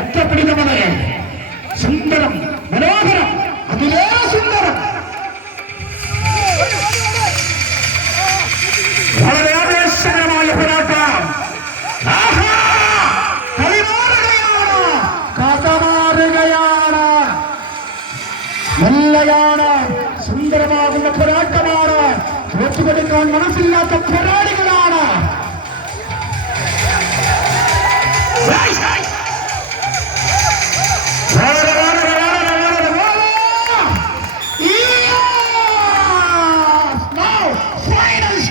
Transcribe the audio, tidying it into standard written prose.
ഒറ്റപ്പിടിതമാണ്. സുന്ദരം, മനോഹരം, അതിലേറെ സുന്ദരം. വളരെ ആവേശകരമായ പോരാട്ടം. കാതമാറുകയാണ്, നല്ലയാണ്, സുന്ദരമാകുന്ന പോരാട്ടമാണ്. തോറ്റുകൊടുക്കാൻ മനസ്സില്ലാത്ത പോരാളികൾ